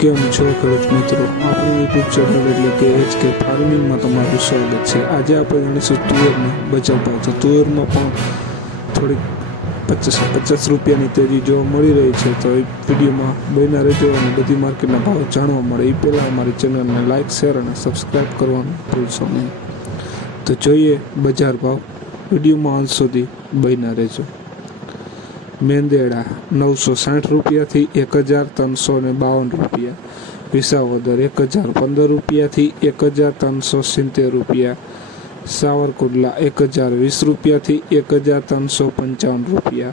કેમ છો ખેડૂત મિત્રો? આપણું યુટ્યુબ ચેનલ એટલે કે એચ કે ફાર્મિંગમાં તમારું સ્વાગત છે. આજે આપણે જાણીશું તુવેરના બજાર ભાવ તો તુવેરમાં પણ થોડીક પચાસ પચાસ રૂપિયાની તેજી જોવા મળી રહી છે. તો એ વિડીયોમાં બન્યા રહેજો અને બધી માર્કેટના ભાવ જાણવા મળે. એ પહેલાં અમારી ચેનલને લાઇક શેર અને સબસ્ક્રાઈબ કરવાનું ભૂલશો નહીં. તો જોઈએ બજાર ભાવ. વિડીયોમાં અંત સુધી બન્યા રહેજો. મેંદેડા નવસો સાઠ રૂપિયાથી એક હજાર ત્રણસો ને બાવન રૂપિયા. વિસાવદર એક હજાર પંદર રૂપિયાથી એક હજાર ત્રણસો સિત્તેર રૂપિયા. સાવરકુંડલા એક હજાર વીસ રૂપિયાથી એક હજાર ત્રણસો પંચાવન રૂપિયા.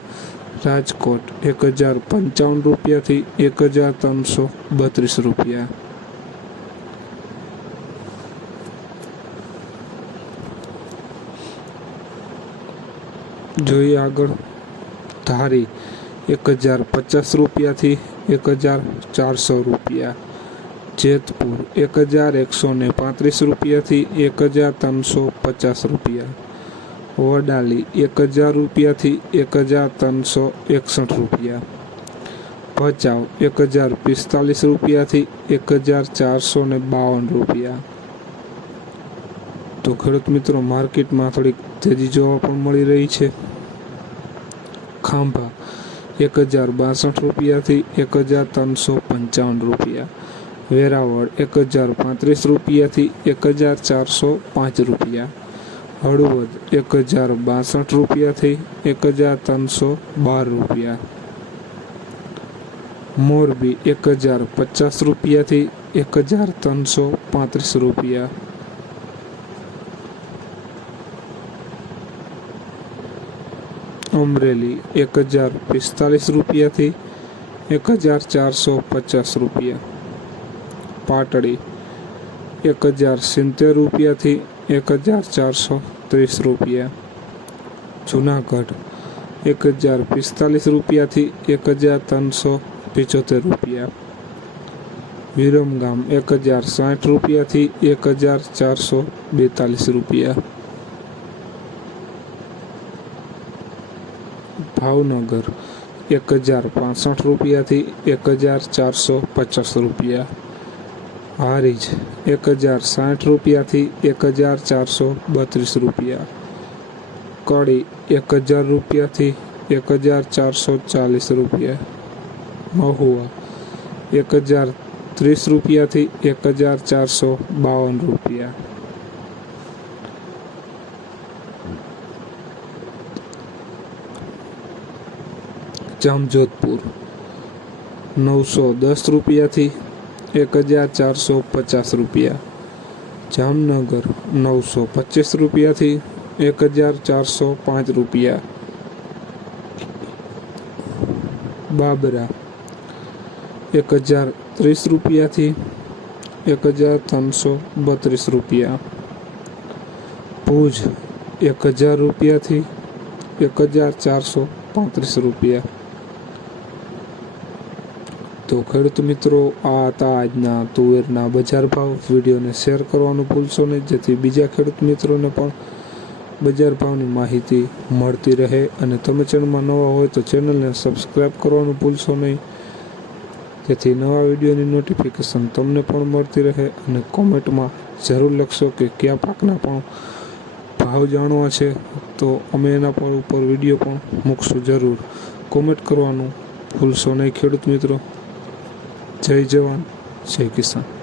રાજકોટ એક હજાર પંચાવન રૂપિયાથી એક હજાર ત્રણસો બત્રીસ રૂપિયા. જોઈએ આગળ. ધારી એક હજાર પચાસ રૂપિયાથી એક હજાર ચારસો રૂપિયા. જેતપુર એક હજાર એકસો ને પાંત્રીસ રૂપિયાથી એક હજાર ત્રણસો પચાસ રૂપિયા. વડાલી એક હજાર રૂપિયાથી એક હજાર ત્રણસો એકસઠ રૂપિયા. ભચાઉ એક હજાર પિસ્તાલીસ રૂપિયાથી એક હજાર ચારસો ને બાવન રૂપિયા. તો ખેડૂત મિત્રો, માર્કેટમાં થોડીક તેજી જોવા પણ મળી રહી છે. ખાંભા, એક હજાર બાસઠ રૂપિયાથી એક હજાર ત્રણસો પંચાવન રૂપિયા. વેરાવળ, એક હજાર પાંત્રીસ રૂપિયાથી એક હજાર ચારસો પાંચ રૂપિયા. હળવદ, એક હજાર બાસઠ રૂપિયાથી એક હજાર ત્રણસો બાર રૂપિયા. મોરબી, એક હજાર પચાસ રૂપિયાથી એક હજાર ત્રણસો પાંત્રીસ રૂપિયા. અમરેલી એક હજાર પિસ્તાલીસ રૂપિયાથી એક હજાર ચારસો પચાસ રૂપિયા. પાટડી એક હજાર સિત્તેર રૂપિયાથી એક હજાર ચારસો ત્રીસ રૂપિયા. જુનાગઢ એક હજાર પિસ્તાલીસ રૂપિયાથી એક હજાર ત્રણસો પિચોતેર રૂપિયા. વિરમગામ એક હજાર સાઠ રૂપિયાથી એક હજાર ચારસો બેતાલીસ રૂપિયા. ભાવનગર એક હજાર પાસઠ રૂપિયાથી એક હજાર ચારસો પચાસ રૂપિયા. હારીજ એક હજાર સાઠ રૂપિયાથી એક હજાર ચારસો બત્રીસ રૂપિયા. કડી એક હજાર રૂપિયાથી એક હજાર ચારસો ચાલીસ રૂપિયા. મહુવા એક હજાર ત્રીસ રૂપિયાથી એક હજાર ચારસો બાવન રૂપિયા. જામજોધપુર. નવસો દસ રૂપિયાથી એક હજાર ચારસો પચાસ રૂપિયા. જામનગર નવસો પચીસ રૂપિયાથી એક હજાર ચારસો પાંચ રૂપિયા. બાબરા એક હજાર ત્રીસ રૂપિયાથી એક હજાર ત્રણસો બત્રીસ રૂપિયા. ભુજ એક હજાર રૂપિયાથી એક હજાર ચારસો પાંત્રીસ રૂપિયા. તો ખેડૂત મિત્રો, આ હતા આજના તુવેરના બજાર ભાવ. વિડીયોને શેર કરવાનું ભૂલશો નહીં, જેથી બીજા ખેડૂત મિત્રોને પણ બજાર ભાવની માહિતી મળતી રહે. અને તમે ચેનલમાં નવા હોય તો ચેનલને સબસ્ક્રાઈબ કરવાનું ભૂલશો નહીં, જેથી નવા વિડીયોની નોટિફિકેશન તમને પણ મળતી રહે. અને કોમેન્ટમાં જરૂર લખશો કે કયા પાકના પણ ભાવ જાણવા છે. તો અમે એના પર ઉપર વીડિયો પણ મૂકશું જરૂર. કોમેન્ટ કરવાનું ભૂલશો નહીં, ખેડૂત મિત્રો. Jai Jawan, Jai Kisan.